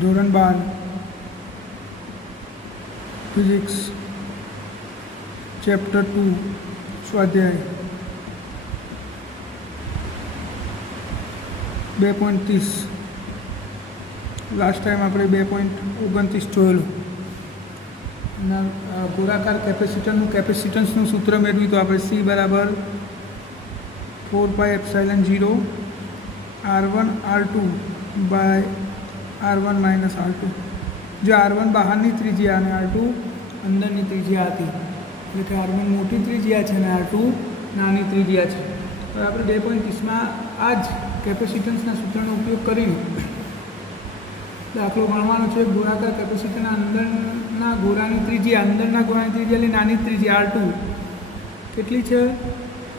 ધોરણ 12 physics chapter 2 સ્વાધ્યાય 2.30 last time આપણે 2.29 જોયેલું અને ગોળાકાર કેપેસિટન્સનું સૂત્ર મેળવ્યું તો આપણે C બરાબર 4πε0 R1 R2 by R1 minus R2, જે R1 બહારની ત્રિજ્યા અને R2 અંદરની ત્રિજ્યા હતી, એટલે કે R1 મોટી ત્રિજ્યા છે અને R2 નાની ત્રિજ્યા છે. તો આપણે 2.30માં આ જ કેપેસિટન્સના સૂત્રનો ઉપયોગ કરીને દાખલો ગણવાનો છે. ગોળાકાર કેપેસિટરના અંદરના ગોળાની ત્રિજ્યા એટલે નાની ત્રિજ્યા R2 કેટલી છે?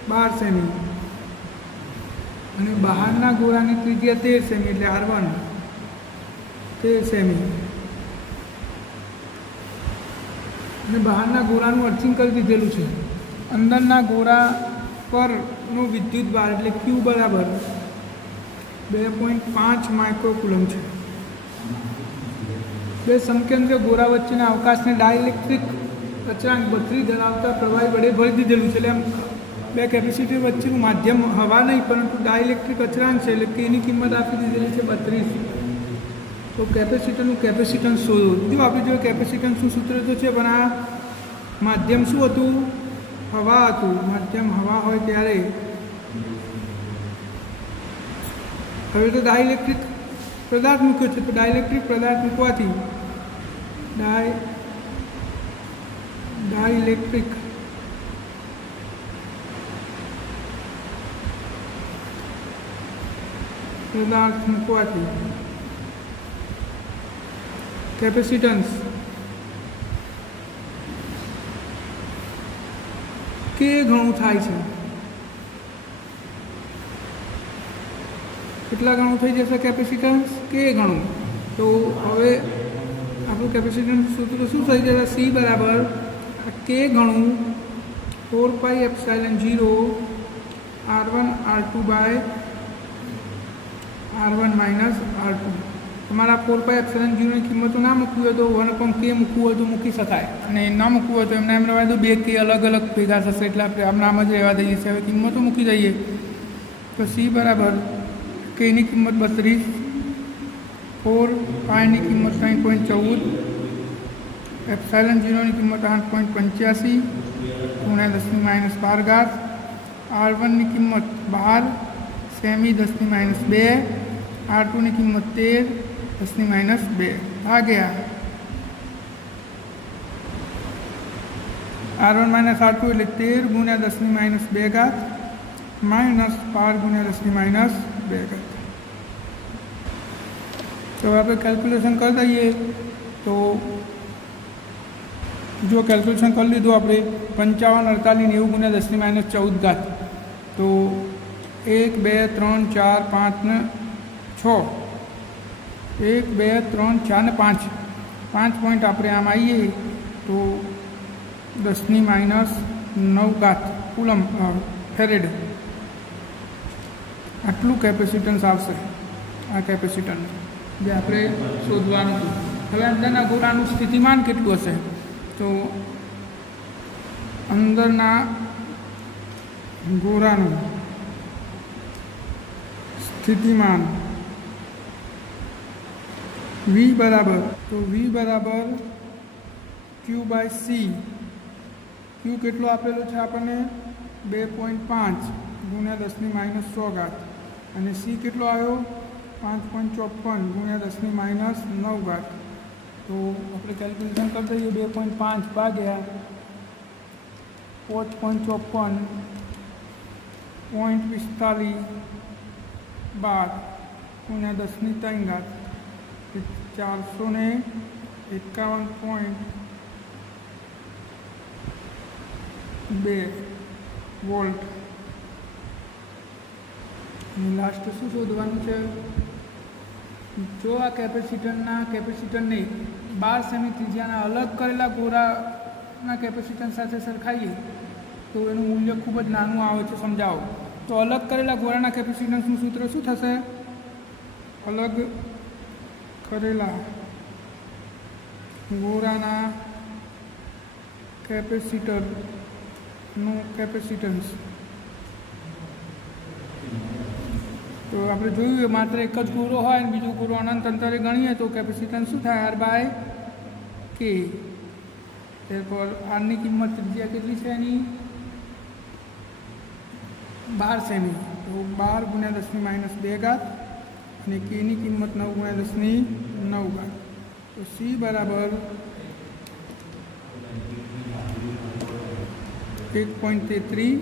12 સેમી, અને બહારના ગોળાની ત્રિજ્યા 13 સેમી એટલે R1 13 સેમી, અને બહારના ગોળાનું અર્થિંગ કરી દીધેલું છે. અંદરના ગોળા પરનો વિદ્યુત ભાર એટલે Q બરાબર 2.5 માઇક્રોકુલમ છે. બે સમકેન્દ્રીય ગોળા વચ્ચેના અવકાશને ડાઇલેક્ટ્રિક અચળાંક 32 ધરાવતા પ્રવાહી વડે ભરી દીધેલું છે. એટલે બે કેપેસિટર વચ્ચેનું માધ્યમ હવા નહીં પરંતુ ડાઇલેક્ટ્રિક અચળાંક છે, એટલે કે એની કિંમત આપી દીધેલી છે 32. તો કેપેસિટરનું કેપેસિટન્સ શોધો. જો આપણે જો કેપેસિટન્સનું સૂત્ર તો છે, પણ આ માધ્યમ શું હતું? હવા હતું. માધ્યમ હવા હોય ત્યારે હવે તો ડાઇલેક્ટ્રિક પદાર્થ મૂક્યો છે, તો ડાઇલેક્ટ્રિક પદાર્થ મૂકવાથી ડાઇલેક્ટ્રિક પદાર્થ મૂકવાથી કેપેસિટન્સ કે ઘણું થાય છે. કેટલા ગણું થઈ જશે કેપેસિટન્સ? કે ઘણું. તો હવે આપણું કેપેસિટન્સ સૂત્ર શું થઈ જશે? C બરાબર કે ઘણું 4πε0 R1 R2 by R1 minus R2. તમારા 4πε0ની કિંમતો ના મૂકવી હોય તો 1/k મૂકવું હોય તો મૂકી શકાય, અને ના મૂકવું હોય તો એમને એમ રહેવા દો. 2 k અલગ અલગ ભેગા થશે એટલે આપણે આમ નામ જ રહેવા દઈએ છીએ. હવે કિંમતો મૂકી દઈએ તો C બરાબર kની કિંમત 32, 4πની કિંમત 3.14, ε0ની કિંમત 8.85 ગુણ્યા 10⁻12, R1ની કિંમત 12 સેમી 10⁻2, R2ની કિંમત 13 10⁻2 ભાગ્યા R1 માઇનસ R2 એટલે 13 ગુણ્યા 10⁻2 માઇનસ 12 ગુણ્યા 10⁻2. તો આપણે કેલ્ક્યુલેશન કરી દઈએ. તો જો કેલ્ક્યુલેશન કરી લીધું આપણે 55 48 90 ગુણ્યા 10⁻14, તો 1 2 3 4 5 ને 6, 1 2 3 4 ને 5 પોઈન્ટ આપણે આમ આવીએ તો 10⁻9 કુલમ ફેરેડ આટલું કેપેસિટન્સ આવશે. આ કેપેસિટન્સ જે આપણે શોધવાનું હતું. હવે અંદરના ગોળાનું સ્થિતિમાન કેટલું હશે? તો અંદરના ગોળાનું સ્થિતિમાન V બરાબર Q બાય C. Q કેટલો આપેલો છે આપણને? 2.5 ગુણ્યા 10⁻6, અને C કેટલો આવ્યો? 5.54 ગુણ્યા 10⁻9. તો આપણે કેલ્ક્યુલેશન કરી દઈએ. 2.5 ભાગ્યા 5.54 0.45 12 ગુણ્યા 10⁻3, 451.2 વોલ્ટ. અને લાસ્ટ શું શોધવાનું છે? જો આ કેપેસિટરને 12 સેમી ત્રિજ્યાના અલગ કરેલા ગોળાના કેપેસિટન્સ સાથે સરખાઈએ તો એનું મૂલ્ય ખૂબ જ નાનું આવે છે. સમજાવો. તો અલગ કરેલા ગોળાના કેપેસિટન્સનું સૂત્ર શું થશે? અલગ કરેલા ગોળાના કેપેસિટરનું કેપેસિટન્સ. તો આપણે જોયું માત્ર એક જ ગોળો હોય અને બીજો ગોળો અનંત અંતરે ગણીએ તો કેપેસિટન્સ શું થાય? R/K. ત્યારબાદ આરની કિંમત ત્રિજ્યા કેટલી છે એની? 12 સેમી. તો 12 × 10⁻², અને કેની કિંમત 9 × 10⁹. તો C બરાબર 1.33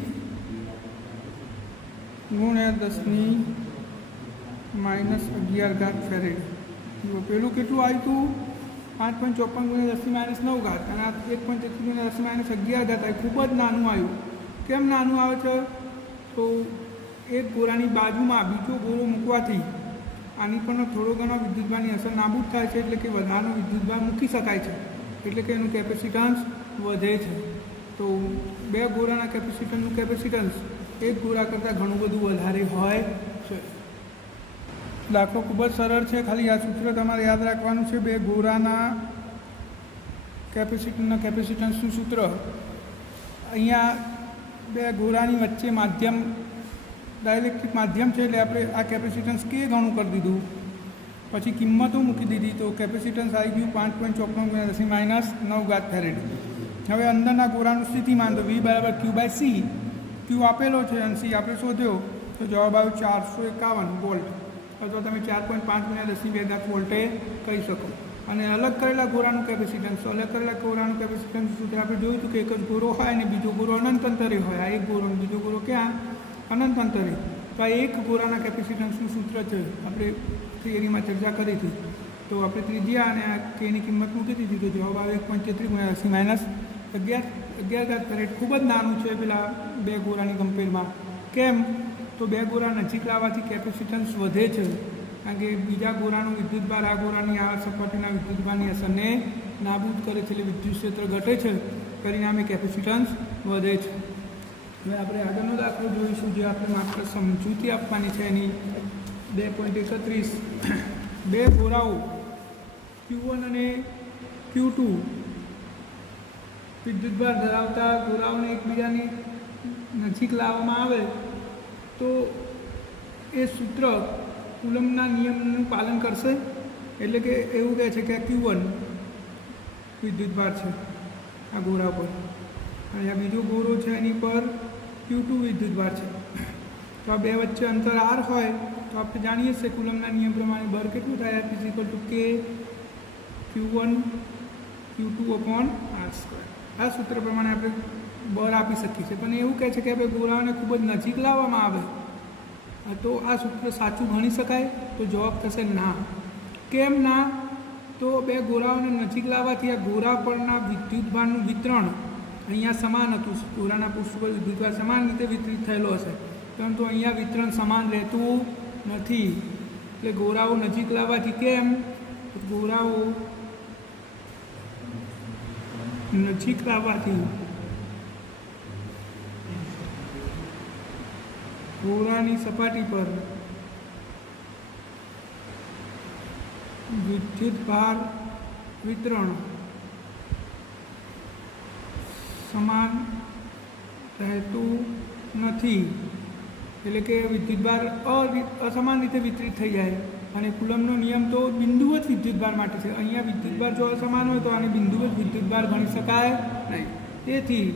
× 10⁻11 ફેરેડ. જો પેલું કેટલું આવ્યું હતું? 5.54 × 10⁻9, અને આ 1.33 × 10⁻11 આવ્યું. ખૂબ જ નાનું આવ્યું. કેમ નાનું આવે છે? તો એક ગોળાની બાજુમાં બીજો ગોળો મૂકવાથી આની પણ થોડો ઘણો વિદ્યુતભારની અસર નાબૂદ થાય છે, એટલે કે વધારાનો વિદ્યુતભાર મૂકી શકાય છે, એટલે કે એનું કેપેસિટન્સ વધે છે. તો બે ગોળાના કેપેસિટન્સનું કેપેસિટન્સ એક ગોળા કરતાં ઘણું બધું વધારે હોય છે. દાખલો ખૂબ જ સરળ છે, ખાલી આ સૂત્ર તમારે યાદ રાખવાનું છે. બે ગોળાના કેપેસિટરના કેપેસિટન્સનું સૂત્ર. અહીંયા બે ગોળાની વચ્ચે માધ્યમ, ડાયલેક્ટ્રિક માધ્યમ છે, એટલે આપણે આ કેપેસિટન્સ કે ગણું કરી દીધું, પછી કિંમતો મૂકી દીધી. તો કેપેસિટન્સ આવી ગયું 5.54 × 10⁻9 ફેરેડ. હવે અંદરના ગોળાનું સ્થિતિમાન, તો V = Q/C. Q આપેલો છે અને C આપણે શોધ્યો, તો જવાબ આવ્યો 451 વોલ્ટ, અથવા તમે 4.5 × 10⁻2 વોલ્ટે કહી શકો. અને અલગ કરેલા ગોળાનું કેપેસિટન્સ, અલગ કરેલા ગોળાનું કેપેસિટન્સ સૂત્ર આપણે જોયું હતું કે એક જ ગોળો હોય અને બીજો ગોળો અનંત અંતરે હોય. આ એક ગોળો, બીજો ગોળો ક્યાં? અનંત અંતરે. તો આ એક ગોળાના કેપેસિટન્સનું સૂત્ર છે, આપણે થિયરીમાં ચર્ચા કરી હતી. તો આપણે ત્રિજ્યા અને આ કેની કિંમત મૂકી દીધી, તો જવાબ આવે 1.33 × 10⁻11 ફેરેડ. ખૂબ જ નાનું છે પેલા બે ગોળાની કમ્પેરમાં. કેમ? તો બે ગોળા નજીક લાવવાથી કેપેસિટન્સ વધે છે, કારણ કે બીજા ગોળાનું વિદ્યુતભાર આ ગોળાની આ સપાટીના વિદ્યુતભારની અસરને નાબૂદ કરે છે, એટલે વિદ્યુત ક્ષેત્ર ઘટે છે, પરિણામે કેપેસિટન્સ વધે છે. હવે આપણે આગળનો દાખલો જોઈશું, જે આપણે માત્ર સમજૂતી આપવાની છે એની. 2.31. બે ગોળાઓ Q1 અને Q2 વિદ્યુતભાર ધરાવતા ગોળાઓને એકબીજાની નજીક લાવવામાં આવે તો એ સૂત્ર કુલમ્બના નિયમનું પાલન કરશે. એટલે કે એવું કહે છે કે Q1 વિદ્યુતભાર છે આ ગોળા પર, અને આ બીજો ગોળો છે એની પર Q2 વિદ્યુતભાર છે. તો આ બે વચ્ચે અંતર R હોય તો આપણે જાણીએ છીએ કુલમ્બના નિયમ પ્રમાણે બળ કેટલું થાય? F = K Q1 Q2/R². આ સૂત્ર પ્રમાણે આપણે બળ આપી શકીએ છીએ. પણ એવું કહે છે કે આપણે ગોળાઓને ખૂબ જ નજીક લાવવામાં આવે તો આ સૂત્ર સાચું ગણી શકાય? તો જવાબ થશે ના. કેમ ના? તો બે ગોળાઓને નજીક લાવવાથી આ ગોળા પરના વિદ્યુતભારનું વિતરણ અહીંયા સમાન હતું. ગોળાના પૃષ્ઠ પર વિદ્યુતભાર સમાન રીતે વિતરિત થયેલો હશે, પરંતુ અહીંયા વિતરણ સમાન રહેતું નથી. એટલે ગોળાઓ નજીક લાવવાથી, કેમ? ગોળાઓ નજીક લાવવાથી ગોળાની સપાટી પર વિદ્યુતભાર વિતરણ સમાન રહેતું નથી. એટલે કે વિદ્યુતભાર અસમાન રીતે વિતરિત થઈ જાય. અને કુલમ્બનો નિયમ તો બિંદુવત વિદ્યુતભાર માટે છે. અહીંયા વિદ્યુતભાર જો અસમાન હોય તો આને બિંદુવત વિદ્યુતભાર ગણી શકાય નહીં. તેથી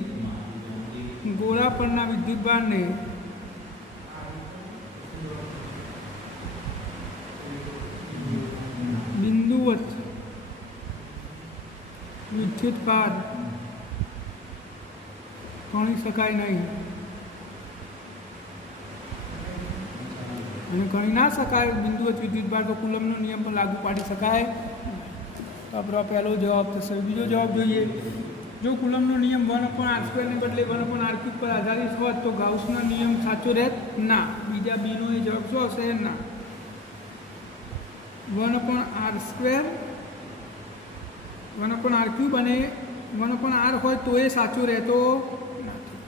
ગોળા પરના વિદ્યુતભારને બિંદુવત વિદ્યુતભાર ગણી શકાય નહીં. અને ગણી ના શકાય બિંદુવત વિદ્યુતભાર તો કુલમ્બનો નિયમ પણ લાગુ પાડી શકાય. તો આપણો પહેલો જવાબ થશે. બીજો જવાબ જોઈએ. જો કુલમ્બનો નિયમ 1/r² ને બદલે 1/r³ પર આધારિત હોત તો ગાઉસનો નિયમ સાચો રહેત? ના. બીજા બીનો એ જવાબ શું હશે? ના. 1/r² 1/r³ અને 1/r હોય તો એ સાચું રહેતો નથી.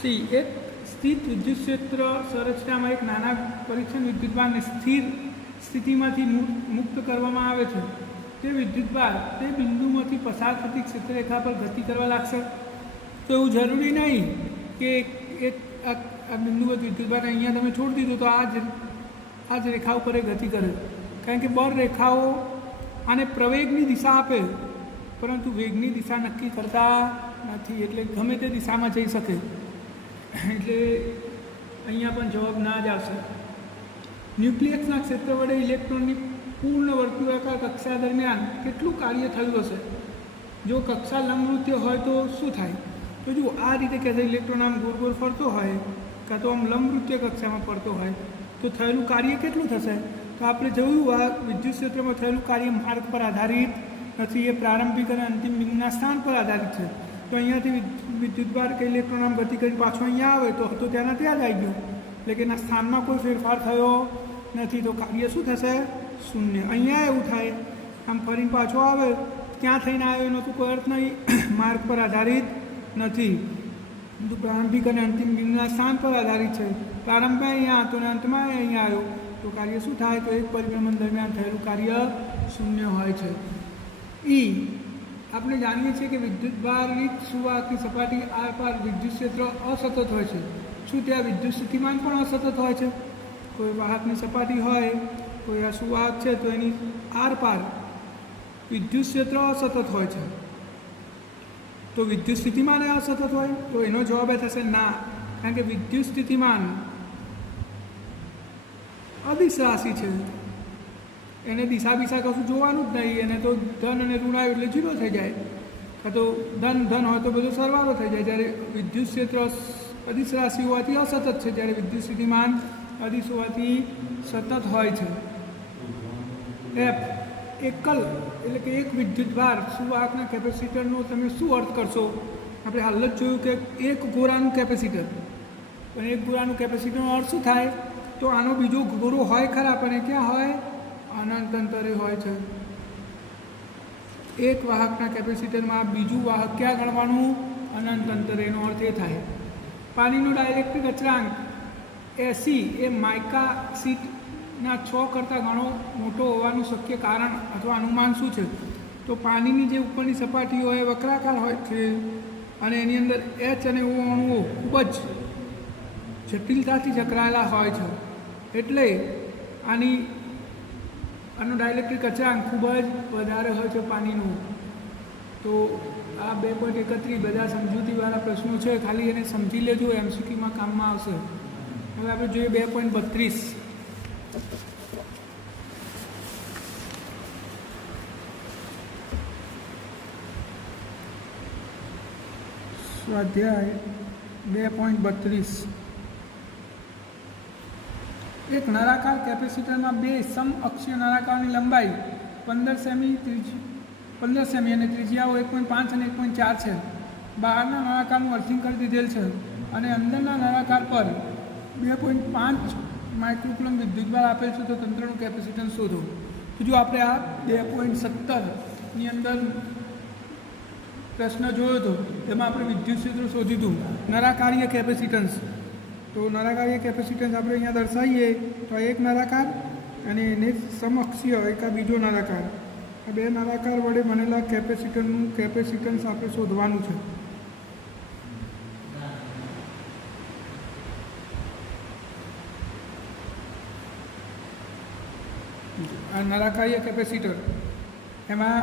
સી. એક સ્થિત વિદ્યુત ક્ષેત્ર સંરચનામાં એક નાના પરીક્ષણ વિદ્યુતભારને સ્થિતિમાંથી મુક્ત કરવામાં આવે છે તે વિદ્યુતભાર તે બિંદુમાંથી પસાર થતી ક્ષેત્રરેખા પર ગતિ કરવા લાગશે. તો એવું જરૂરી નહીં કે એક આ બિંદુવત વિદ્યુતભાર અહીંયા તમે છોડી દીધું તો આ જ રેખા ઉપર એ ગતિ કરે, કારણ કે બર રેખાઓ આને પ્રવેગની દિશા આપે પરંતુ વેગની દિશા નક્કી કરતા નથી, એટલે ગમે તે દિશામાં જઈ શકે. એટલે અહીંયા પણ જવાબ ના જ આવશે. ન્યુક્લિયસના ક્ષેત્ર વડે ઇલેક્ટ્રોનની પૂર્ણ વર્તુળાકાર કક્ષા દરમિયાન કેટલું કાર્ય થયું હશે? જો કક્ષા લંબવૃત્તીય હોય તો શું થાય? તો જુઓ, આ રીતે કહેશે ઇલેક્ટ્રોન આમ ગોળ ગોળ ફરતો હોય કાં તો આમ લંબવૃત્તીય કક્ષામાં ફરતો હોય તો થયેલું કાર્ય કેટલું થશે? તો આપણે જોયું આ વિદ્યુત ક્ષેત્રમાં થયેલું કાર્ય માર્ગ પર આધારિત નથી, એ પ્રારંભિક અને અંતિમ બિંદુના સ્થાન પર આધારિત છે. તો અહીંયાથી વિદ્યુતભાર કે ઇલેક્ટ્રોન આમ ગતિ કરી પાછો અહીંયા આવે તો ત્યાંના ત્યાં જ આવી ગયું, એટલે કે એના સ્થાનમાં કોઈ ફેરફાર થયો નથી, તો કાર્ય શું થશે? શૂન્ય. અહીંયા એવું થાય, આમ ફરીને પાછો આવે ક્યાં થઈને આવ્યો એનો તો કોઈ અર્થ નહીં, માર્ગ પર આધારિત નથી, તો પ્રારંભિક અને અંતિમ બિંદુના સ્થાન પર આધારિત છે. પ્રારંભમાં અહીંયા હતો અને અંતમાં અહીંયા આવ્યો તો કાર્ય શું થાય? તો એક પરિભ્રમણ દરમિયાન થયેલું કાર્ય શૂન્ય હોય છે. આપણે જાણીએ છીએ કે વિદ્યુતભારની સુવાહકની સપાટી આરપાર વિદ્યુત ક્ષેત્ર અસતત હોય છે. શું ત્યાં વિદ્યુત સ્થિતિમાન પણ અસતત હોય છે? કોઈ વાહકની સપાટી હોય, કોઈ આ સુવાહક છે તો એની આરપાર વિદ્યુત ક્ષેત્ર અસતત હોય છે, તો વિદ્યુત સ્થિતિમાન એ અસતત હોય? તો એનો જવાબ એ થશે ના, કારણ કે વિદ્યુત સ્થિતિમાન અદિશ રાશિ છે, એને દિશા બિશા કશું જોવાનું જ નહીં, એને તો ધન અને ઋણ આવ્યું એટલે જીરો થઈ જાય, કાં તો ધન હોય તો બધો સરવાળો થઈ જાય. જ્યારે વિદ્યુત ક્ષેત્ર અદિશ રાશિ હોવાથી અસતત છે, જ્યારે વિદ્યુત સ્થિતિમાન અદિશ હોવાથી સતત હોય છે. એકલ એટલે કે એક વિદ્યુતભાર સુવાહકના કેપેસિટરનો તમે શું અર્થ કરશો? આપણે હાલ જ જોયું કે એક ગોળાનું કેપેસિટર, પણ એક ગોળાનું કેપેસિટરનો અર્થ શું થાય? તો આનો બીજો ગોળો હોય ખરા, પણ એ ક્યાં હોય? અનંત અંતરે હોય છે. એક વાહકના કેપેસિટરમાં બીજું વાહક ક્યાં ગણવાનું? અનંત અંતરે. એનો અર્થ એ થાય. પાણીનો ડાયલેક્ટ્રિક અચળાંક 80 એ માઇકા શીટના 6 કરતાં ઘણો મોટો હોવાનું શક્ય કારણ અથવા અનુમાન શું છે? તો પાણીની જે ઉપરની સપાટી હોય એ વક્રાકાર હોય છે અને એની અંદર એચ અને ઓ અણુઓ ખૂબ જ જટિલતાથી જકરાયેલા હોય છે, એટલે આનો ડાયલેક્ટ્રિક અચળાંક ખૂબ જ વધારે હોય છે પાણીનું. તો આ 2.31 બધા સમજૂતીવાળા પ્રશ્નો છે, ખાલી એને સમજી લેજો, MCQમાં કામમાં આવશે. હવે આપણે જોઈએ 2.32. સ્વાધ્યાય 2.32. એક નળાકાર કેપેસિટરમાં બે સમઅક્ષીય નળાકારની લંબાઈ 15 સેમી અને ત્રિજ્યાઓ 1.5 અને 1.4 છે. બહારના નળાકારનું અર્થિંગ કરી દીધેલ છે અને અંદરના નળાકાર પર 2.5 માઇક્રોકુલમ વિદ્યુતભાર આપેલ છે, તો તંત્રનું કેપેસિટન્સ શોધો. તો જો આપણે આ 2.17ની અંદર પ્રશ્ન જોયો હતો, એમાં આપણે વિદ્યુત ક્ષેત્ર શોધ્યું હતું, નળાકારીય કેપેસિટન્સ. તો નળાકારીય કેપેસિટન્સ આપણે અહીંયા દર્શાવીએ તો એક નળાકાર અને એને સમઅક્ષીય એક આ બીજો નળાકાર, આ બે નળાકાર વડે બનેલા કેપેસિટરનું કેપેસિટન્સ આપણે શોધવાનું છે. આ નળાકારીય કેપેસિટર, એમાં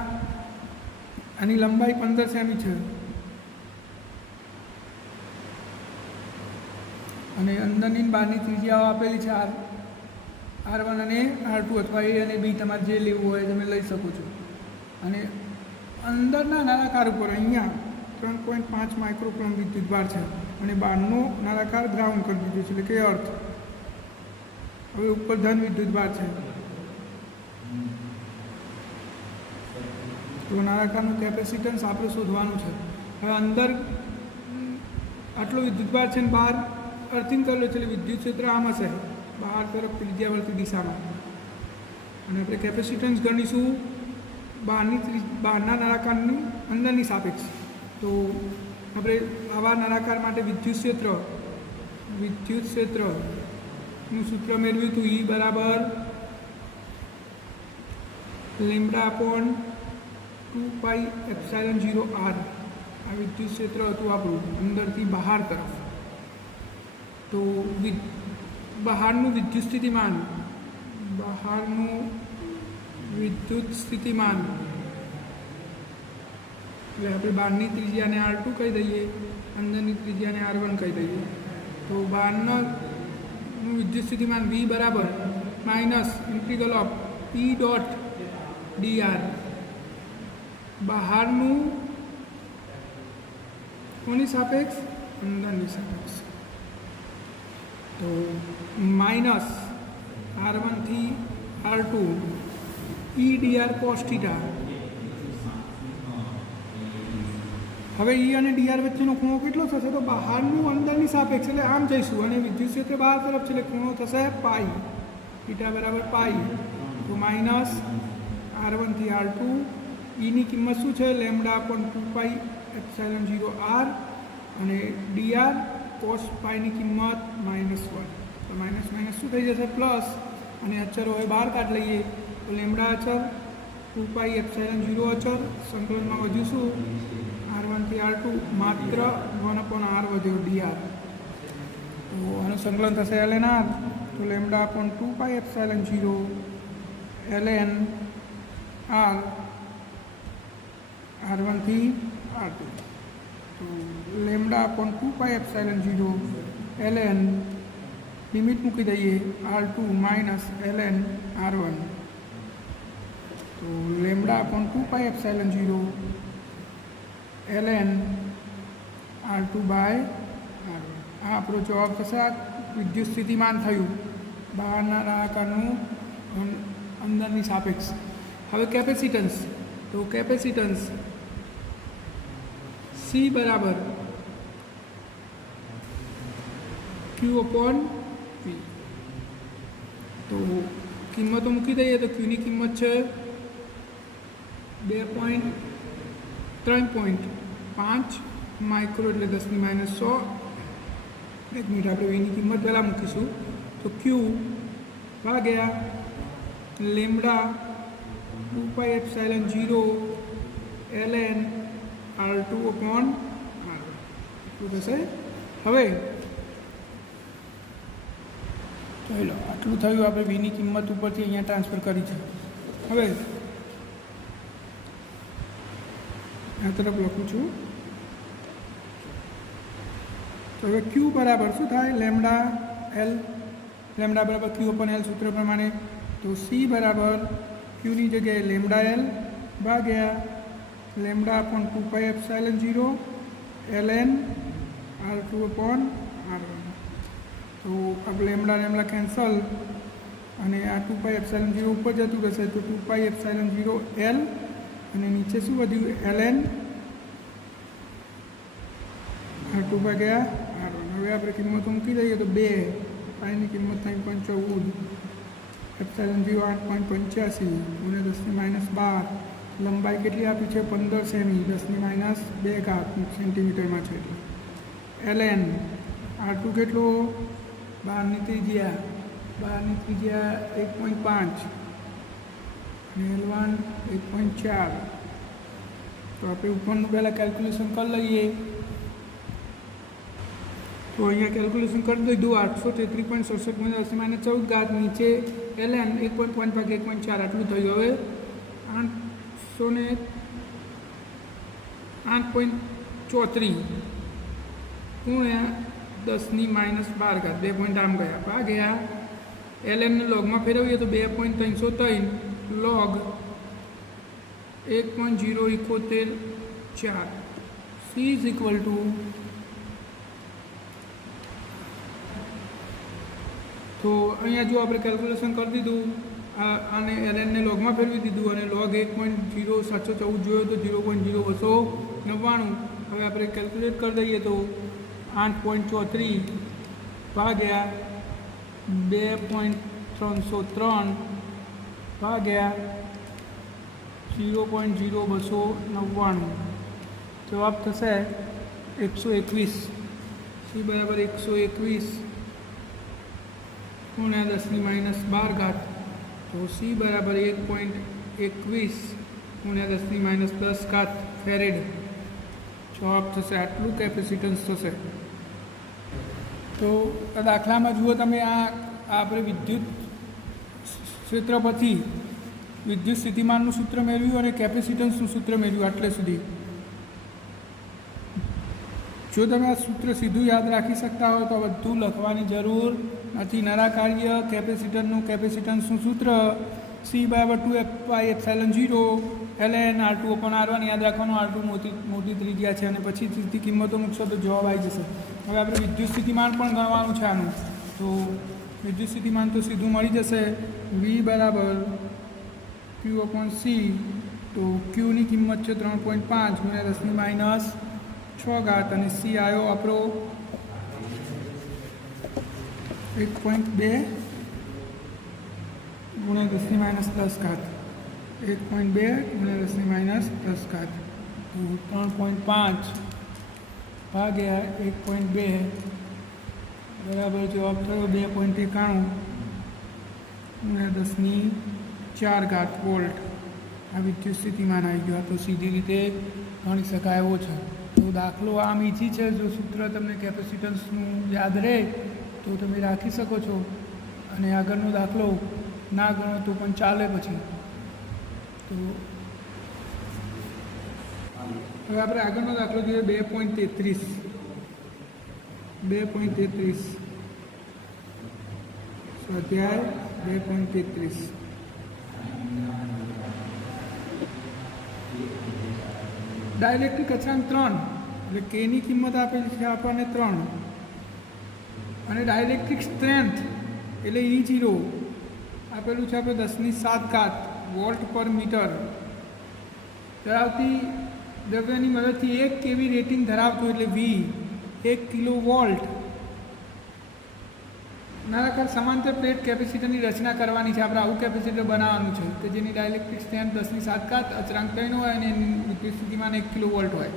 આની લંબાઈ 15 સેમી છે અને અંદરની બહારની ત્રિજ્યાઓ આપેલી છે R1 અને R2 અથવા A અને B, તમારે જે લેવું હોય તમે લઈ શકો છો. અને અંદરના નળાકાર ઉપર અહીંયા 3.5 માઇક્રોકુલમ વિદ્યુતભાર છે અને બહારનો નળાકાર ગ્રાઉન્ડ કરી દીધું છે, એટલે કે અર્થ. હવે ઉપર ધન વિદ્યુતભાર છે, તો નળાકારનું કેપેસિટન્સ આપણે શોધવાનું છે. હવે અંદર આટલો વિદ્યુતભાર છે ને બહાર અર્થિંગ કરેલો છે, એટલે વિદ્યુત ક્ષેત્ર આમ હશે બહાર તરફ ત્રિજ્યાવર્તી દિશામાં. અને આપણે કેપેસિટન્સ ગણીશું બહારના નળાકારની અંદરની સાપેક્ષ. તો આપણે આવા નળાકાર માટે વિદ્યુત ક્ષેત્રનું સૂત્ર મેળવ્યું હતું, E બરાબર lambda upon 2 pi epsilon 0 R આ વિદ્યુત ક્ષેત્ર હતું આપણું અંદરથી બહાર તરફ. તો બહારનું વિદ્યુત સ્થિતિમાન એટલે આપણે બહારની ત્રિજ્યાને R2 કહી દઈએ, અંદરની ત્રિજ્યાને R1 કહી દઈએ. તો બહારનું વિદ્યુત સ્થિતિમાન V બરાબર minus integral of E dot dr. બહારનું કોની સાપેક્ષ? અંદરની સાપેક્ષ. તો માઇનસ R1 થી R2 E dr cos theta. હવે E અને dr વચ્ચેનો ખૂણો કેટલો થશે? તો બહારનું અંદરની સાપેક્ષ એટલે આમ જઈશું અને વિદ્યુત ક્ષેત્ર બહાર તરફ છે એટલે ખૂણો થશે પાઈ, થીટા બરાબર પાઈ. તો માઇનસ R1 થી R2 Eની કિંમત શું છે? Lambda upon 2 pi epsilon 0 R અને dr કોસ પાઈની કિંમત -1. તો માઇનસ માઇનસ શું થઈ જશે? પ્લસ. અને અચર હવે બહાર કાઢ લઈએ તો લેમડા અચર, 2 પાઈ એપ્સાઇલન 0 અચર, સંકલનમાં વધ્યું શું? R1 થી R2 માત્ર 1/r વધ્યો dr. તો આનું સંકલન થશે ln r. તો lambda upon 2 pi epsilon 0 ln r R1 થી R2. તો lambda upon 2 pi epsilon 0 ln limit મૂકી દઈએ R2 માઇનસ ln R1. તો lambda upon 2 pi epsilon 0 ln R2 by R1. આ આપણો જવાબ થશે. આ વિદ્યુત સ્થિતિમાન થયું બહારના નળાકારનું અંદરની સાપેક્ષ. હવે કેપેસિટન્સ. તો કેપેસિટન્સ C બરાબર Q અપોન P. તો કિંમતો મૂકી દઈએ તો Qની કિંમત છે 3.5 માઇક્રો એટલે 10⁻100. એક મિનિટ, આપણે Vની કિંમત પહેલાં મૂકીશું. તો Q ભાગ્યા lambda 2 pi epsilon 0 ln R2 upon R1 એટલું થશે. હવે ચાલો આટલું થયું. આપણે Vની કિંમત ઉપરથી અહીંયા ટ્રાન્સફર કરી છે. હવે આ તરફ લખું છું. તો હવે Q બરાબર શું થાય? Lambda L. લેમડા બરાબર Q અપોન L સૂત્ર પ્રમાણે. તો C બરાબર Qની જગ્યાએ લેમડા L ભાગ્યા lambda upon 2 pi epsilon 0 ln R2 upon R1. તો अब લેમડા કેન્સલ અને આ 2 પાઈ એપ્સાઇલન 0 ઉપર જતું રહેશે. તો 2 પાઈ એપ્સાઇલન 0 L અને નીચે શું વધ્યું? ln R2 ભાગ્યા R1. હવે આપણે કિંમતો મૂકી દઈએ તો 2 પાઈની કિંમત 3.14, એપ્સાઇલન 0 8.85 અને 10⁻12. લંબાઈ કેટલી આપી છે? 15 સેમી, 10⁻2 સેન્ટીમીટરમાં છે. ln R2 કેટલો? બહારની ત્રિજ્યા 1.5 અને L1 1.4. તો આપણે ઉપરનું પહેલાં કેલ્ક્યુલેશન કરી લઈએ. તો અહીંયા કેલ્ક્યુલેશન કરી દીધું. 833.67 નીચે ln 1.5 ભાગ્યા 1.4 આટલું થયું. હવે 8.34 ગુણ્યા 10⁻12 2 પોઈન્ટ આમ ગયા ભાગ્યા lnને લોગમાં ફેરવીએ તો 2.303 log 1.071 C is equal to. તો અહીંયા જો આપણે કેલ્ક્યુલેશન કરી દીધું અને lnને લોગમાં ફેરવી દીધું અને લોગ 1.0714 જોયો તો 0.0299. હવે આપણે કેલ્ક્યુલેટ કરી દઈએ તો 8.34 ભાગ્યા 2.303 ભાગ્યા 0.0299 જવાબ થશે 121. C બરાબર 121 ગુણ્યા 10⁻12. તો C બરાબર 1.1 21×10⁻10 ફેરેડ જવાબ થશે આટલું કેપેસિટન્સ થશે. તો આ દાખલામાં જુઓ તમે, આ આપણે વિદ્યુત ક્ષેત્ર પરથી વિદ્યુત સ્થિતિમાનનું સૂત્ર મેળવ્યું અને કેપેસિટન્સનું સૂત્ર મેળવ્યું આટલે સુધી. જો તમે આ સૂત્ર સીધું યાદ રાખી શકતા હોય તો બધું લખવાની જરૂર નથી. નળાકાર્ય કેપેસિટન્સનું સૂત્ર C/2πε0 ln R2/R1 યાદ રાખવાનું. R2 મોટી ત્રિજ્યા છે અને પછી સીધી કિંમતો મૂકશો તો જવાબ આવી જશે. હવે આપણે વિદ્યુત સ્થિતિમાન પણ ગણવાનું છે આનું. તો વિદ્યુત સ્થિતિમાન તો સીધું મળી જશે. V = Q/C. તો Qની કિંમત છે 3.5×10⁻6 અને C આવ્યો આપણો 1.2 × 10⁻10. 1.2 × 10⁻10. તો 3.5 ભાગ્યા 1.2 બરાબર જવાબ થયો 2.91 × 10⁴ વોલ્ટ. આ વિદ્યુત સ્થિતિમાન આવી ગયો. તો સીધી રીતે ગણી શકાય એવો છે. તો દાખલો આમ ઈઝી છે. જો સૂત્ર તમને કેપેસિટન્સનું યાદ રહે તો તમે રાખી શકો છો, અને આગળનો દાખલો ના ગણો તો પણ ચાલે પછી. તો હવે આપણે આગળનો દાખલો જોઈએ. 2.33 સ્વાધ્યાય 2.33. ડાયલેક્ટ્રિક અચળાંક 3 એટલે કેની કિંમત આપેલી છે આપણને 3, અને ડાયલેક્ટ્રિક સ્ટ્રેન્થ એટલે E0 આપેલું છે આપણે 10⁷ વોલ્ટ પર મીટર ધરાવતી દ્રવ્યની મદદથી 1 kV રેટિંગ ધરાવતું એટલે V 1 કિલોવોલ્ટ નળાકાર સમાંતર પ્લેટ કેપેસિટરની રચના કરવાની છે. આપણે આવું કેપેસિટર બનાવવાનું છે કે જેની ડાયલેક્ટ્રિક સ્ટ્રેન્થ 10⁷, અચળાંક 3 હોય અને એની વિદ્યુત સ્થિતિમાન 1 કિલોવોલ્ટ હોય.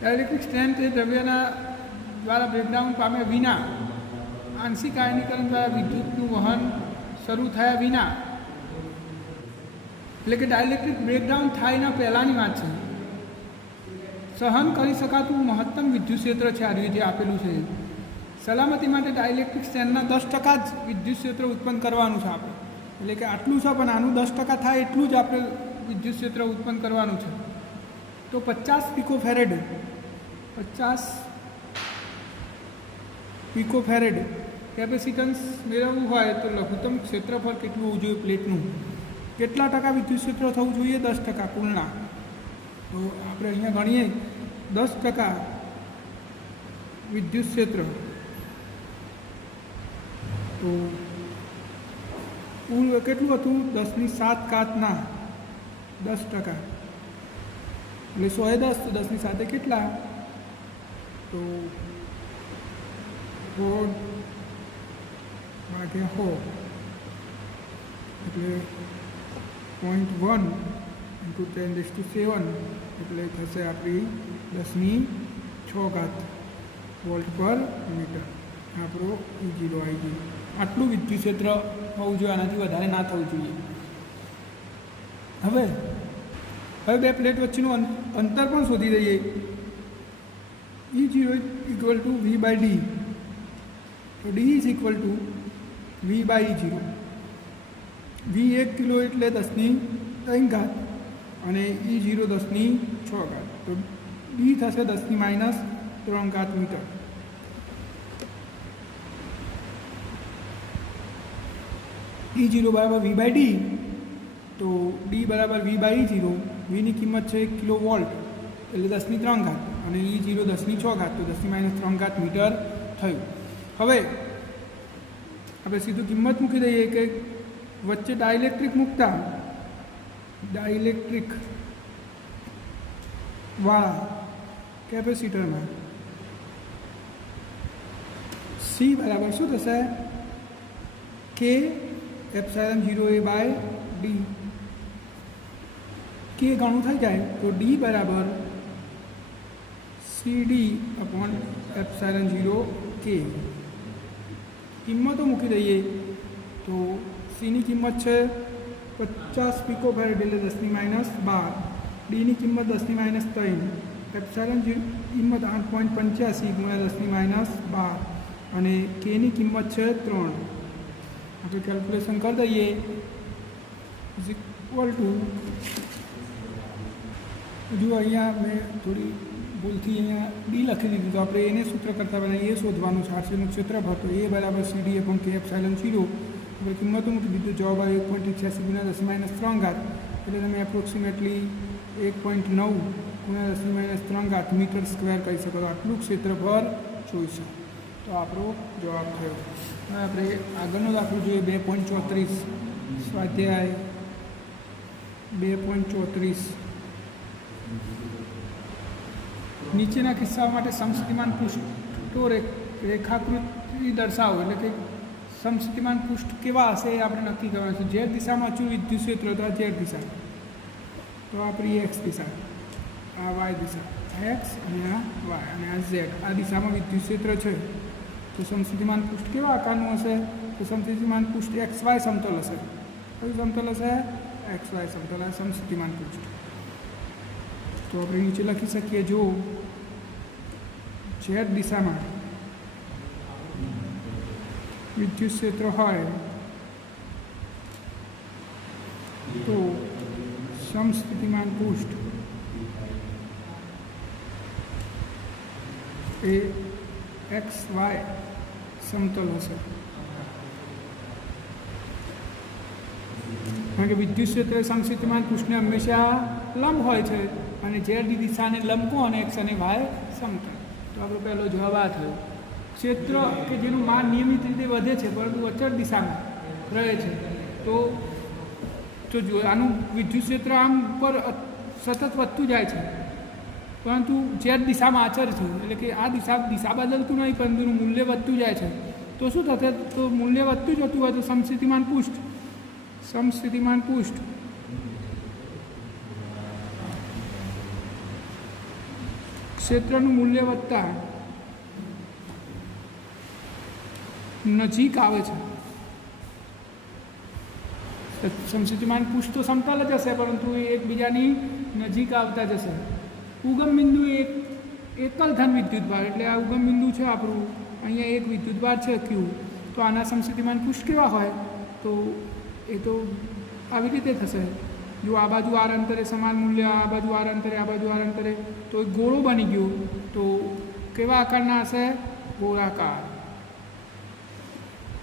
ડાયલેક્ટ્રિક સ્ટ્રેન્થ એ દ્રવ્યના દ્વારા બ્રેકડાઉન પામ્યા વિના, આંશિક આયનીકરણ દ્વારા વિદ્યુતનું વહન શરૂ થયા વિના, એટલે કે ડાયલેક્ટ્રિક બ્રેકડાઉન થાય ના પહેલાંની વાત છે, સહન કરી શકાતું મહત્તમ વિદ્યુત ક્ષેત્ર છે આ જે આપેલું છે. સલામતી માટે ડાયલેક્ટ્રિક સ્ટ્રેન્થના 10% જ વિદ્યુત ક્ષેત્ર ઉત્પન્ન કરવાનું છે આપણે. એટલે કે આટલું છે, પણ આનું 10% થાય એટલું જ આપણે વિદ્યુત ક્ષેત્ર ઉત્પન્ન કરવાનું છે. તો 50 પિકોફેરેડ કેપેસિટન્સ મેળવવું હોય તો લઘુત્તમ ક્ષેત્રફળ કેટલું હોવું જોઈએ પ્લેટનું? કેટલા ટકા વિદ્યુત ક્ષેત્ર થવું જોઈએ? 10% કુલના. તો આપણે અહીંયા ગણીએ 10% વિદ્યુત ક્ષેત્ર. તો કુલ કેટલું હતું? 10⁷ 10%. એટલે 110 તો 10⁷ કેટલા? તો 100/100 એટલે 0.1 × 10⁷ એટલે થશે આપણી 10⁶ વોલ્ટ પર મીટર. આપણો E0 આવી ગયું. આટલું વિદ્યુત ક્ષેત્ર હોવું જોઈએ, આનાથી વધારે ના થવું જોઈએ. હવે બે પ્લેટ વચ્ચેનું અંતર પણ શોધી દઈએ. E0 = V/d. તો D = V/E0. V 1 કિલો એટલે 10⁻³ અને E0 10⁶. તો D થશે 10⁻³ મીટર. E0 = V/d. તો D = V/E0. Vની કિંમત છે 1 કિલોવોલ્ટ એટલે 10⁻³ અને E0 10⁶ તો 10⁻³ મીટર થયું. હવે આપણે સીધું કિંમત મૂકી દઈએ કે વચ્ચે ડાયલેક્ટ્રિક મૂકતા ડાયલેક્ટ્રિક વાળા કેપેસિટરમાં C બરાબર શું થશે? K/0A/d. K ઘણું થઈ જાય તો D બરાબર CD/0K. કિંમતો મૂકી દઈએ તો Cની કિંમત છે 25 50 पिकोफेरेड એટલે 10⁻12. ડીની કિંમત 10⁻3. એપ્સિલોન કિંમત 8.85 × 10⁻12 અને કેની કિંમત છે 3. આપણે કેલ્ક્યુલેશન કરી દઈએ ઇઝ ઇક્વલ ટુ, જો અહીંયા મેં થોડી ભૂલથી અહીંયા ડી લખી દીધું, તો આપણે એને સૂત્ર કરતા પહેલાં એ શોધવાનું છે. આરસીનું ક્ષેત્રફળ તો એ બરાબર CD / K એપ્સિલોન 0. આપણે કિંમતો મૂકી દીધું, જવાબ આવે 1.88 × 10⁻3, એટલે તમે એપ્રોક્સિમેટલી 1.9 × 10⁻3 મીટર સ્ક્વેર કહી શકો. તો આટલું ક્ષેત્રફળ જોઈશે. તો આપણો જવાબ થયો. હવે આપણે આગળનો દાખલો જોઈએ. 2.34 સ્વાધ્યાય 2.34. નીચેના કિસ્સાઓ માટે સમસ્થિતિમાન પૃષ્ઠો રેખાકૃતિ દર્શાવો. એટલે કે સમસ્થિતિમાન પૃષ્ઠ કેવા હશે એ આપણે નક્કી કરવાનું છે. ઝેડ દિશામાં અચૂક વિદ્યુત ક્ષેત્ર, તો આ ઝેડ દિશા, તો આપણી એક્સ દિશા, આ વાય દિશા, એક્સ અને આ વાય, અને આ ઝેડ. આ દિશામાં વિદ્યુત ક્ષેત્ર છે. તો સમસ્થિતિમાન પૃષ્ઠ કેવા આકારનું હશે? તો સમસ્થિતિમાન પૃષ્ઠ એક્સ વાય સમતલ હશે. કયું સમતલ હશે? એક્સ વાય સમતલ. આ સમસ્થિતિમાન પૃષ્ઠ. તો આપણે નીચે લખી શકીએ, જો ઝેડ દિશામાં વિદ્યુત ક્ષેત્ર હોય તો સમસ્થિતિમાન પૃષ્ઠ એ એક્સ વાય સમતલ હશે. કારણ કે વિદ્યુત ક્ષેત્ર સમસ્થિતિમાન પૃષ્ઠને હંમેશા લંબ હોય છે, અને ઝેડ દિશાને લંબ કોણ? એક્સ અને વાય સમતલ. તો આપણો પહેલો જવાબ આ થયો. ક્ષેત્ર કે જેનું માન નિયમિત રીતે વધે છે પરંતુ અચળ દિશામાં રહે છે, તો જો આનું વિદ્યુત ક્ષેત્ર આમ ઉપર સતત વધતું જાય છે, પરંતુ ઝેડ દિશામાં અચળ છે, એટલે કે આ દિશા બદલતું નહીં, પરંતુ એનું મૂલ્ય વધતું જાય છે. તો શું થશે? તો મૂલ્ય વધતું જતું હોય તો સમસ્થિતિમાન પૃષ્ઠ ક્ષેત્રનું મૂલ્ય વધતા નજીક આવે છે. સમસ્થિતિમાન પૃષ્ઠ તો સમતલ જ હશે, પરંતુ એ એકબીજાની નજીક આવતા જશે. ઉગમ બિંદુ એક એકલ ધન વિદ્યુતભાર, એટલે આ ઉગમ બિંદુ છે આપણું, અહીંયા એક વિદ્યુતભાર છે ક્યુ. તો આના સમસ્થિતિમાન પૃષ્ઠ કેવા હોય? તો એ તો આવી રીતે થશે. જો આ બાજુ આર અંતરે સમાન મૂલ્ય, આ બાજુ આર અંતરે, આ બાજુ આર અંતરે, તો એક ગોળો બની ગયો. તો કેવા આકારના હશે? ગોળાકાર.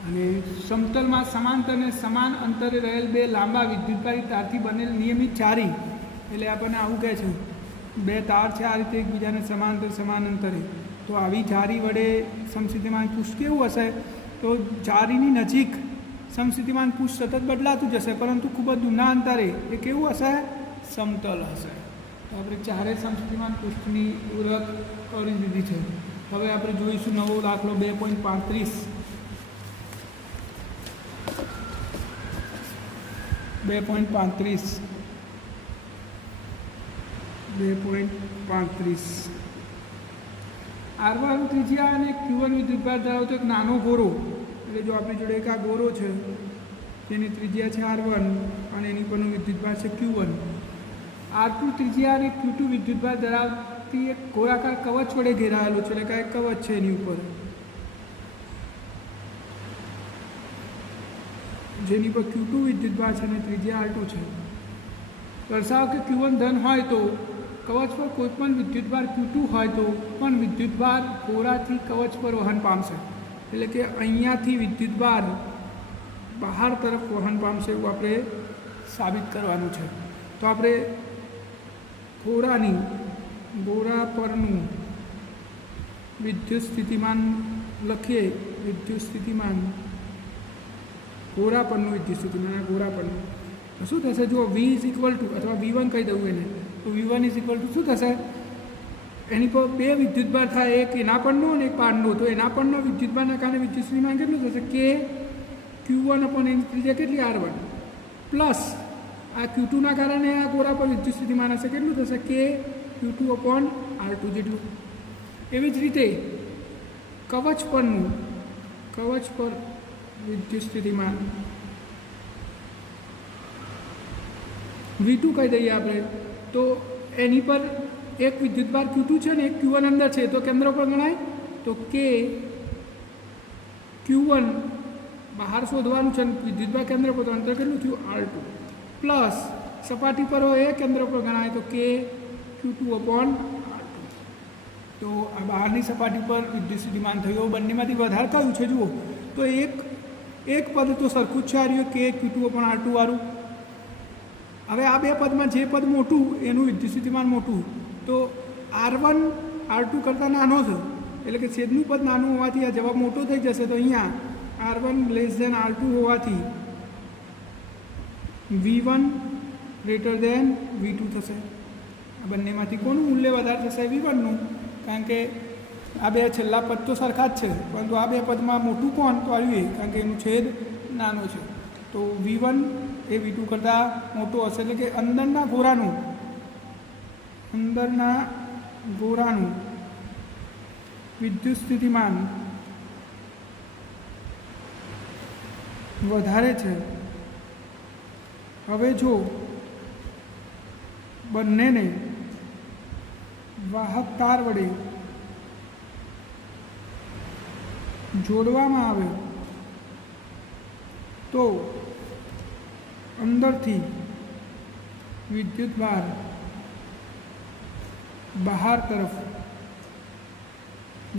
અને સમતલમાં સમાંતર અને સમાન અંતરે રહેલ બે લાંબા વિદ્યુતભારી તારથી બનેલ નિયમિત જારી, એટલે આપણને આવું કહે છે, બે તાર છે આ રીતે એકબીજાને સમાન અંતરે, તો આવી જારી વડે સમસ્થિતિમાન પૃષ્ઠ કેવું હશે? તો જારીની નજીક સમસ્થિતિમાન પૃષ્ઠ સતત બદલાતું જશે, પરંતુ ખૂબ જ દૂરના અંતરે એ કેવું હશે? સમતલ હશે. તો આપણે ચારે સમસ્થિતિમાન પૃષ્ઠની ઓળખ કરી દીધી છે. હવે આપણે જોઈશું નવો દાખલો 2.35. 2.35 R1 ત્રિજ્યા અને Q1 વિદ્યુતભાર ધરાવતો એક નાનો ગોળો, એટલે જો આપણી જોડે એક આ ગોળો છે જેની ત્રિજ્યા છે R1 અને એની પરનું વિદ્યુતભાર છે Q1. R2 ત્રિજ્યા અને Q2 વિદ્યુતભાર ધરાવતી એક ગોળાકાર કવચ વડે ઘેરાયેલો છે, એટલે કે એક કવચ છે એની ઉપર, જેની પર Q2 વિદ્યુતભાર છે અને ત્રિજ્યા R2 છે. દર્શાવો કે Q1 ધન હોય તો કવચ પર કોઈ પણ વિદ્યુતભાર Q2 હોય તો પણ વિદ્યુતભાર ગોળાથી કવચ પર વહન પામશે. એટલે કે અહીંયાથી વિદ્યુતભાર બહાર તરફ વહન પામશે એવું આપણે સાબિત કરવાનું છે. તો આપણે ગોળા પરનું વિદ્યુત સ્થિતિમાન લખીએ. વિદ્યુત સ્થિતિમાન ગોળા પરનું વિદ્યુત સ્થિતિમાન, ગોળા પરનું શું થશે? જો V ઇઝ ઇક્વલ ટુ, અથવા V1 કહી દઉં એને, તો V1 ઇઝ ઇક્વલ ટુ શું થશે? એની પર બે વિદ્યુતભાર થાય, એક એના પરનો અને એક પારનો. તો એના પરનો વિદ્યુતભારના કારણે વિદ્યુત સ્થિતિમાન કેટલું થશે? કે Q1 અપોન એની ત્રિજ્યા કેટલી? R1 પ્લસ આ Q2ના કારણે આ ગોળા પર વિદ્યુત સ્થિતિમાન હશે, કેટલું થશે? કે Q2 અપોન R2 જેટલું. એવી જ રીતે કવચ પર વિદ્યુત સ્થિતિમાન V2 કહી દઈએ આપણે, તો એની પર એક વિદ્યુતભાર Q2 છે ને એક Q1 અંદર છે, તો કેન્દ્ર પર ગણાય. તો કે Q1 બહાર શોધવાનું છે, વિદ્યુતભાર કેન્દ્ર પર, તો અંતર કેટલું થયું R2 પ્લસ સપાટી પર હોય એ કેન્દ્ર પર ગણાય, તો કે Q2/R2. તો આ બહારની સપાટી પર વિદ્યુત સ્થિતિમાન થયું. બંનેમાંથી વધારે કયું છે જુઓ, તો એક પદ તો સરખું જ છે, આ રહ્યું કે Q2/R2 વાળું. હવે આ બે પદમાં જે પદ મોટું એનું વિદ્યુત સ્થિતિમાન મોટું, તો R1 R2 કરતાં નાનો છે, એટલે કે છેદનું પદ નાનું હોવાથી આ જવાબ મોટો થઈ જશે. તો અહીંયા R1 <R2 હોવાથી V1 > V2 થશે. આ બંનેમાંથી કોનું મૂલ્ય વધારે થશે? V1નું, કારણ કે આ બે છેલ્લા પદ તો સરખા જ છે, પરંતુ આ બે પદમાં મોટું કોણ? તો આવ્યું, કારણ કે એનું છેદ નાનો છે. તો V1 એ V2 કરતાં મોટો હશે, એટલે કે અંદરના ગોળાનું વિદ્યુત સ્થિતિમાન વધારે છે. હવે જો બંનેને વાહક તાર વડે જોડવામાં આવે તો અંદરથી વિદ્યુતભાર બહાર તરફ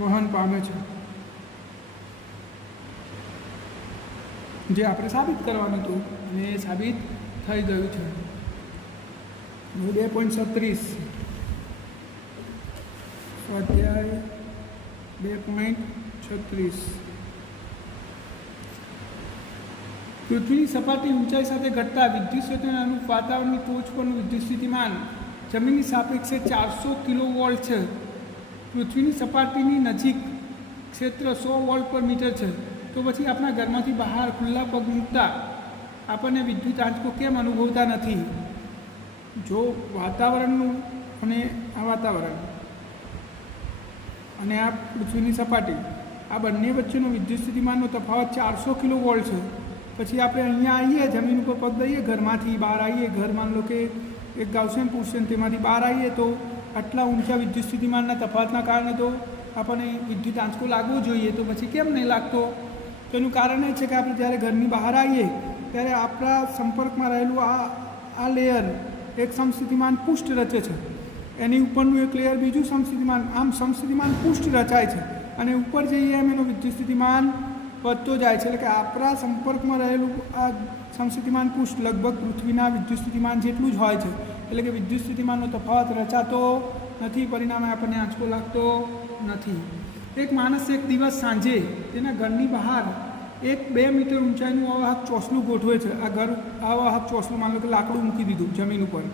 વહન પામે છે, જે આપણે સાબિત કરવાનું હતું અને એ સાબિત થઈ ગયું છે. 2.36 સ્વાધ્યાય 2.36 પૃથ્વીની સપાટી ઊંચાઈ સાથે ઘટતા વિદ્યુત ક્ષેત્રના અનુરૂપ વાતાવરણની ટોચ પરનું વિદ્યુત સ્થિતિમાન જમીનની સાપેક્ષે 400 કિલોવોલ્ટ છે. પૃથ્વીની સપાટીની નજીક ક્ષેત્ર 100 વોલ્ટ પર મીટર છે. તો પછી આપણા ઘરમાંથી બહાર ખુલ્લા પગ મૂકતા આપણને વિદ્યુત આંચકો કેમ અનુભવતા નથી? જો વાતાવરણનું અને આ વાતાવરણ અને આ પૃથ્વીની સપાટી, આ બંને વચ્ચેનો વિદ્યુત સ્થિતિમાનનો તફાવત 400 કિલોવોલ્ટ છે. પછી આપણે અહીંયા આવીએ, જમીન ઉપર પગ દઈએ, ઘરમાંથી બહાર આવીએ, ઘર માન લો કે એક ગાઉસિયન પોર્શન, તેમાંથી બહાર આવીએ, તો આટલા ઊંચા વિદ્યુત સ્થિતિમાનના તફાવતના કારણે તો આપણને વિદ્યુત આંચકો લાગવો જોઈએ. તો પછી કેમ નહીં લાગતો? તો એનું કારણ એ છે કે આપણે જ્યારે ઘરની બહાર આવીએ ત્યારે આપણા સંપર્કમાં રહેલું આ લેયર એક સમસ્થિતિમાન પૃષ્ઠ રચે છે, એની ઉપરનું એક લેયર બીજું સમસ્થિતિમાન, આમ સમસ્થિતિમાન પૃષ્ઠ રચાય છે અને ઉપર જઈએ એમ એનો વિદ્યુત સ્થિતિમાન વધતો જાય છે. એટલે કે આપણા સંપર્કમાં રહેલું આ સમસ્થિતિમાન પૃષ્ઠ લગભગ પૃથ્વીના વિદ્યુત સ્થિતિમાન જેટલું જ હોય છે. એટલે કે વિદ્યુત સ્થિતિમાનનો તફાવત રચાતો નથી, પરિણામે આપણને આંચકો લાગતો નથી. એક માણસ એક દિવસ સાંજે તેના ઘરની બહાર 1-2 મીટર ઊંચાઈનું અવાહક ચોસલું ગોઠવે છે. આ અવાહક ચોસલું માની લો કે લાકડું મૂકી દીધું જમીન ઉપર,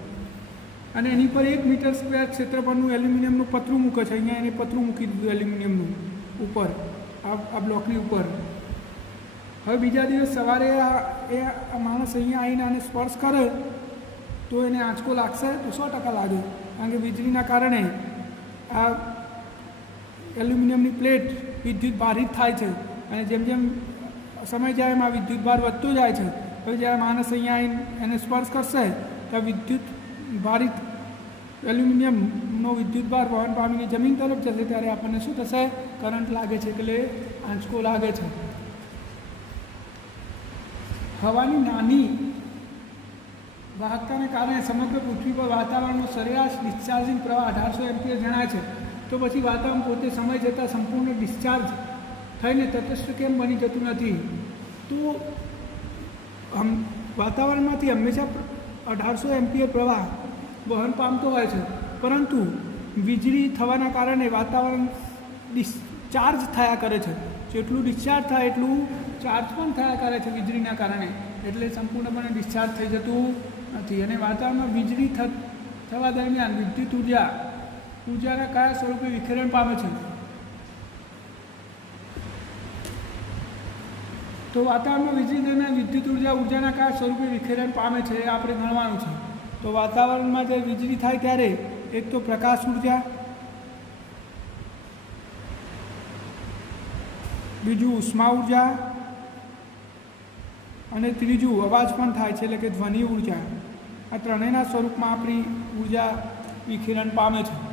અને એની પર 1 મીટર સ્ક્વેર ક્ષેત્રફળનું એલ્યુમિનિયમનું પતરું મૂકે છે. અહીંયા એને પતરું મૂકી દીધું એલ્યુમિનિયમનું ઉપર, આ બ્લોકની ઉપર. હવે બીજા દિવસ સવારે આ માણસ અહીંયા આવીને આને સ્પર્શ કરે તો એને આંચકો લાગશે? તો 100% લાગે, કારણ કે વીજળીના કારણે આ એલ્યુમિનિયમની પ્લેટ વિદ્યુત ભારિત થાય છે અને જેમ જેમ સમય જાય એમાં વિદ્યુત ભાર વધતો જાય છે. હવે જ્યારે માણસ અહીંયા આવીને એને સ્પર્શ કરશે તો વિદ્યુત ભારિત એલ્યુમિનિયમનો વિદ્યુત ભાર વહન પામીને જમીન તરફ જશે, ત્યારે આપણને શું થશે? કરંટ લાગે છે, એટલે આંચકો લાગે છે. હવાની નાની વાહકતાને કારણે સમગ્ર પૃથ્વી પર વાતાવરણનો સરેરાશ ડિસ્ચાર્જિંગ પ્રવાહ 1800 એમ્પિયર જણાય છે. તો પછી વાતાવરણ પોતે સમય જતાં સંપૂર્ણ ડિસ્ચાર્જ થઈને તટસ્થ કેમ બની જતું નથી? તો વાતાવરણમાંથી હંમેશા 1800 એમ્પિયર પ્રવાહ વહન પામતો હોય છે, પરંતુ વીજળી થવાના કારણે વાતાવરણ ડિસ્ચાર્જ થયા કરે છે. જેટલું ડિસ્ચાર્જ થાય એટલું ચાર્જ પણ થયા કરે છે વીજળીના કારણે, એટલે સંપૂર્ણપણે ડિસ્ચાર્જ થઈ જતું નથી. અને વાતાવરણમાં વીજળી થવા દરમિયાન વિદ્યુત ઉર્જાના કયા સ્વરૂપે વિખેરણ પામે છે? તો વાતાવરણમાં વીજળી દરમિયાન વિદ્યુત ઉર્જાના કયા સ્વરૂપે વિખેરણ પામે છે એ આપણે ગણવાનું છે. તો વાતાવરણમાં જે વીજળી થાય ત્યારે એક તો પ્રકાશ ઉર્જા, બીજું ઉષ્મા ઉર્જા અને ત્રીજું અવાજ પણ થાય છે, એટલે કે ધ્વનિ ઉર્જા. આ ત્રણેયના સ્વરૂપમાં આપણી ઉર્જા વિખેરણ પામે છે.